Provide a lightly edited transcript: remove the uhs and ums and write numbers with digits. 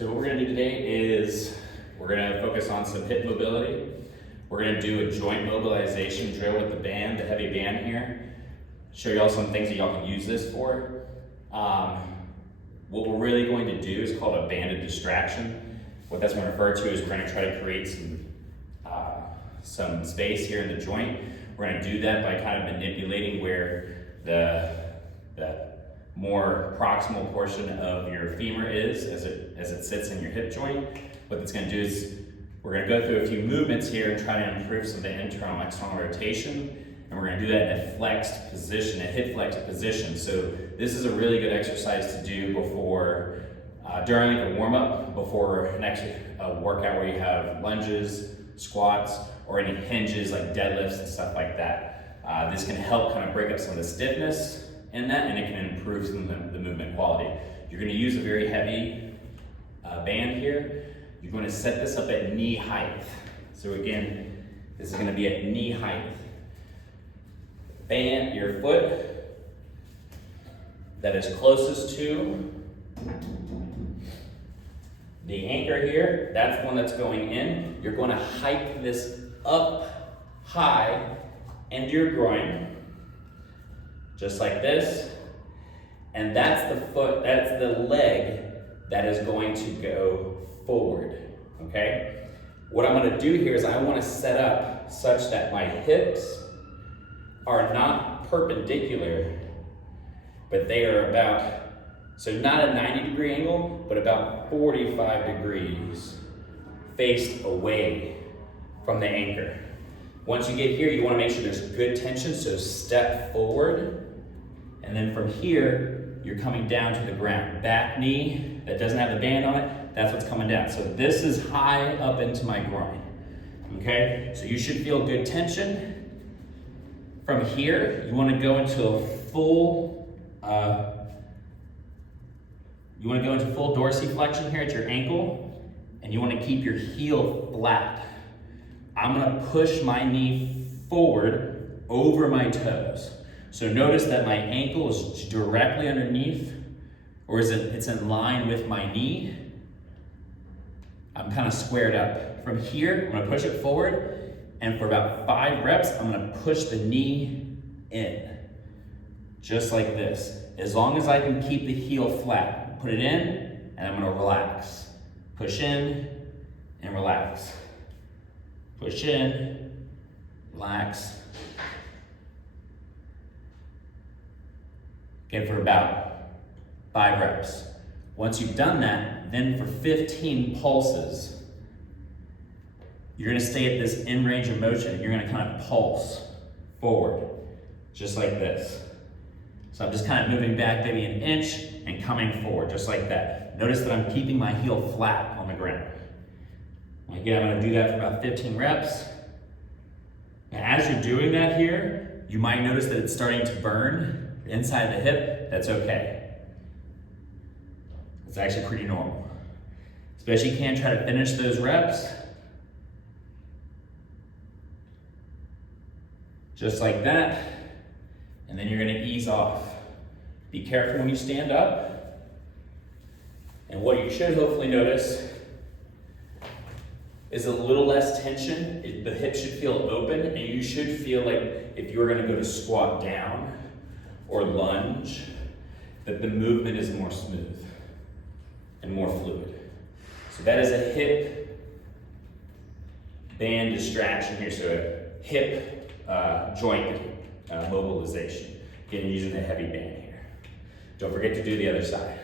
So what we're gonna do today is we're gonna focus on some hip mobility. We're gonna do a joint mobilization drill with the band, the heavy band here. Show y'all some things that y'all can use this for. What we're really going to do is called a banded distraction. What that's going to refer to is we're going to try to create some space here in the joint. We're going to do that by kind of manipulating where the more proximal portion of your femur is as it sits in your hip joint. What it's going to do is we're going to go through a few movements here and try to improve some of the internal external rotation. And we're going to do that in a flexed position, a hip flexed position. So this is a really good exercise to do before, during the warm-up, before an workout where you have lunges, squats, or any hinges like deadlifts and stuff like that. This can help kind of break up some of the stiffness in that, and it can improve some of the movement quality. You're going to use a very heavy band here. You're going to set this up at knee height. So again, this is going to be at knee height. Band your foot that is closest to the anchor here, that's the one that's going in. You're going to hike this up high into your groin, just like this. And that's the foot, that's the leg that is going to go forward, okay? What I'm going to do here is I want to set up such that my hips are not perpendicular, but they are about, so not a 90-degree angle, but about 45 degrees faced away from the anchor. Once you get here, you want to make sure there's good tension, so step forward, and then from here, you're coming down to the ground. Back knee that doesn't have the band on it, that's what's coming down. So this is high up into my groin, okay? So you should feel good tension. From here, you want to go into a full, dorsiflexion here at your ankle, and you want to keep your heel flat. I'm going to push my knee forward over my toes. So notice that my ankle is directly underneath, or it's in line with my knee. I'm kind of squared up. From here, I'm going to push it forward. And for about 5 reps, I'm gonna push the knee in, just like this. As long as I can keep the heel flat. Put it in, and I'm gonna relax. Push in, and relax. Push in, relax. Okay, for about 5 reps. Once you've done that, then for 15 pulses, you're gonna stay at this in range of motion. You're gonna kind of pulse forward, just like this. So I'm just kind of moving back maybe an inch and coming forward, just like that. Notice that I'm keeping my heel flat on the ground. Again, I'm gonna do that for about 15 reps. And as you're doing that here, you might notice that it's starting to burn inside the hip. That's okay. It's actually pretty normal. Especially you can try to finish those reps. Just like that, and then you're gonna ease off. Be careful when you stand up, and what you should hopefully notice is a little less tension. The hip should feel open, and you should feel like if you were gonna go to squat down or lunge, that the movement is more smooth and more fluid. So that is a hip band distraction here, so a hip joint mobilization. Again, using the heavy band here. Don't forget to do the other side.